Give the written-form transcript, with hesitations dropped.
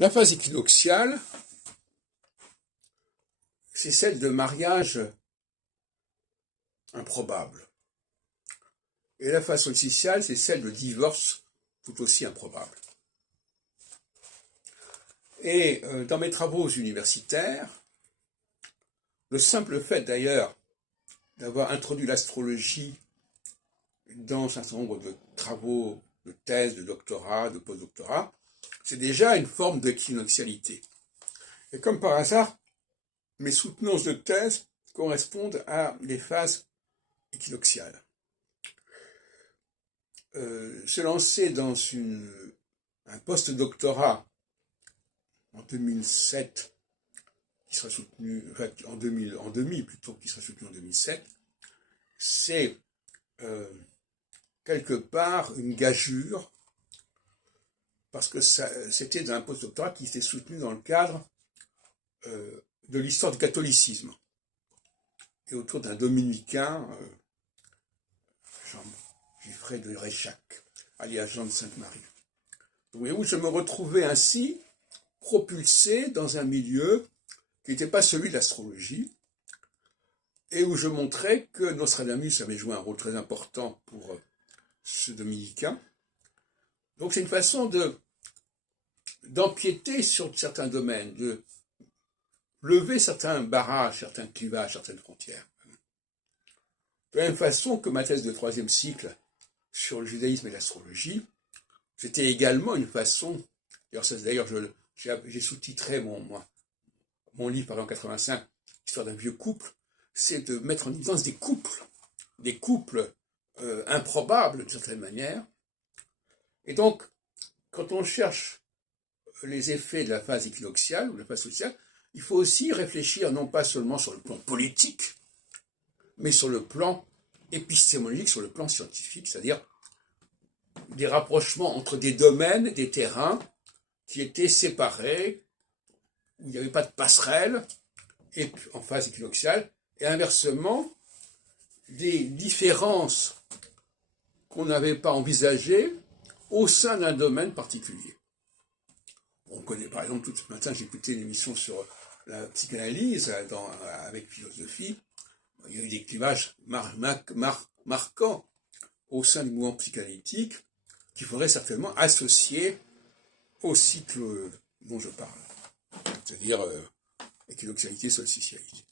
La phase équinoxiale, c'est celle de mariage improbable. Et la phase solsticiale, c'est celle de divorce tout aussi improbable. Et dans mes travaux universitaires, le simple fait d'ailleurs d'avoir introduit l'astrologie dans un certain nombre de travaux, de thèses, de doctorat, de post-doctorat, c'est déjà une forme d'équinoxialité. Et comme par hasard, mes soutenances de thèse correspondent à des phases équinoxiales. Se lancer dans un post-doctorat en 2007, qui sera soutenu, enfin, en 2000 plutôt, qui sera soutenu en 2007, c'est quelque part une gageure, parce que c'était un post-doctorat qui était soutenu dans le cadre de l'histoire du catholicisme, et autour d'un dominicain, Jean de Réchac, alias Jean de Sainte-Marie. Voyez-vous, je me retrouvais ainsi propulsé dans un milieu qui n'était pas celui de l'astrologie, et où je montrais que Nostradamus avait joué un rôle très important pour ce dominicain. Donc c'est une façon d'empiéter sur certains domaines, de lever certains barrages, certains clivages, certaines frontières. De la même façon que ma thèse de 3e cycle sur le judaïsme et l'astrologie, c'était également une façon, d'ailleurs j'ai sous-titré mon livre, par exemple, 85, Histoire d'un vieux couple, c'est de mettre en évidence des couples improbables d'une certaine manière. Et donc, quand on cherche les effets de la phase équinoxiale ou de la phase solsticiale, il faut aussi réfléchir non pas seulement sur le plan politique, mais sur le plan épistémologique, sur le plan scientifique, c'est-à-dire des rapprochements entre des domaines, des terrains qui étaient séparés, où il n'y avait pas de passerelle, et en phase équinoxiale, et inversement, des différences qu'on n'avait pas envisagées au sein d'un domaine particulier. On connaît par exemple, tout ce matin, j'ai écouté une émission sur la psychanalyse avec philosophie. Il y a eu des clivages marquants au sein du mouvement psychanalytique qu'il faudrait certainement associer au cycle dont je parle, c'est-à-dire équinoxialité, solsticialité.